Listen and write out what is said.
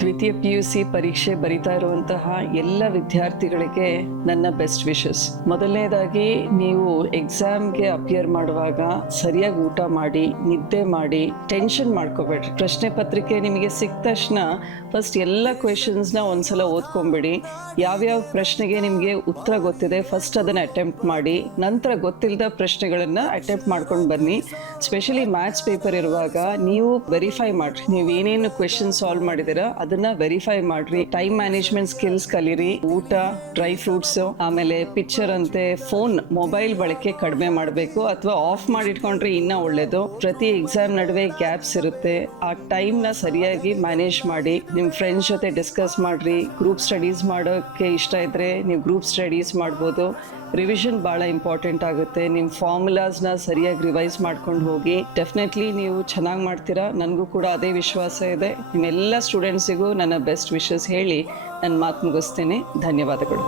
ದ್ವಿತೀಯ PUC ಪರೀಕ್ಷೆ ಬರಿತಾ ಇರುವಂತಹ ಎಲ್ಲ ವಿದ್ಯಾರ್ಥಿಗಳಿಗೆ ನನ್ನ ಬೆಸ್ಟ್ ವಿಶಸ್. ಮೊದಲನೇದಾಗಿ ನೀವು ಎಕ್ಸಾಮ್ಗೆ ಅಪಿಯರ್ ಮಾಡುವಾಗ ಸರಿಯಾಗಿ ಊಟ ಮಾಡಿ, ನಿದ್ದೆ ಮಾಡಿ, ಟೆನ್ಷನ್ ಮಾಡ್ಕೋಬೇಡ್ರಿ. ಪ್ರಶ್ನೆ ಪತ್ರಿಕೆ ನಿಮಗೆ ಸಿಕ್ಕ ತಕ್ಷಣ ಫಸ್ಟ್ ಎಲ್ಲ ಕ್ವೆಶನ್ಸ್ನ ಒಂದ್ಸಲ ಓದ್ಕೊಂಬಿಡಿ. ಯಾವ್ಯಾವ ಪ್ರಶ್ನೆಗೆ ನಿಮಗೆ ಉತ್ತರ ಗೊತ್ತಿದೆ ಫಸ್ಟ್ ಅದನ್ನು ಅಟೆಂಪ್ಟ್ ಮಾಡಿ, ನಂತರ ಗೊತ್ತಿಲ್ಲದ ಪ್ರಶ್ನೆಗಳನ್ನ ಅಟೆಂಪ್ಟ್ ಮಾಡ್ಕೊಂಡು ಬನ್ನಿ. ಸ್ಪೆಷಲಿ ಮ್ಯಾಥ್ಸ್ ಪೇಪರ್ ಇರುವಾಗ ನೀವು ವೆರಿಫೈ ಮಾಡ್ರಿ, ನೀವು ಏನೇನು ಕ್ವೆಶನ್ ಸಾಲ್ವ್ ಮಾಡಿದಿರಾ ಅದನ್ನ ವೆರಿಫೈ ಮಾಡ್ರಿ. ಟೈಮ್ ಮ್ಯಾನೇಜ್ಮೆಂಟ್ ಸ್ಕಿಲ್ಸ್ ಕಲೀರಿ. ಊಟ, ಡ್ರೈ ಫ್ರೂಟ್ಸ್, ಆಮೇಲೆ ಪಿಕ್ಚರ್ ಅಂತೆ ಫೋನ್, ಮೊಬೈಲ್ ಬಳಕೆ ಕಡಿಮೆ ಮಾಡಬೇಕು ಅಥವಾ ಆಫ್ ಮಾಡಿಟ್ಕೊಂಡ್ರೆ ಇನ್ನ ಒಳ್ಳೇದು. ಪ್ರತಿ ಎಕ್ಸಾಮ್ ನಡುವೆ ಗ್ಯಾಪ್ಸ್ ಇರುತ್ತೆ, ಆ ಟೈಮ್ ನ ಸರಿಯಾಗಿ ಮ್ಯಾನೇಜ್ ಮಾಡಿ. ನಿಮ್ ಫ್ರೆಂಡ್ಸ್ ಜೊತೆ ಡಿಸ್ಕಸ್ ಮಾಡ್ರಿ. ಗ್ರೂಪ್ ಸ್ಟಡೀಸ್ ಮಾಡೋಕೆ ಇಷ್ಟ ಇದ್ರೆ ನೀವು ಗ್ರೂಪ್ ಸ್ಟಡೀಸ್ ಮಾಡ್ಬೋದು. ರಿವಿಷನ್ ಭಾಳ ಇಂಪಾರ್ಟೆಂಟ್ ಆಗುತ್ತೆ. ನಿಮ್ಮ ಫಾರ್ಮುಲಾಸ್ನ ಸರಿಯಾಗಿ ರಿವೈಸ್ ಮಾಡ್ಕೊಂಡು ಹೋಗಿ. ಡೆಫಿನೆಟ್ಲಿ ನೀವು ಚೆನ್ನಾಗಿ ಮಾಡ್ತೀರಾ, ನನಗೂ ಕೂಡ ಅದೇ ವಿಶ್ವಾಸ ಇದೆ. ನಿಮ್ಮೆಲ್ಲ ಸ್ಟೂಡೆಂಟ್ಸಿಗೂ ನನ್ನ ಬೆಸ್ಟ್ ವಿಶಸ್ ಹೇಳಿ ನನ್ನ ಮಾತು ಮುಗಿಸ್ತೀನಿ. ಧನ್ಯವಾದಗಳು.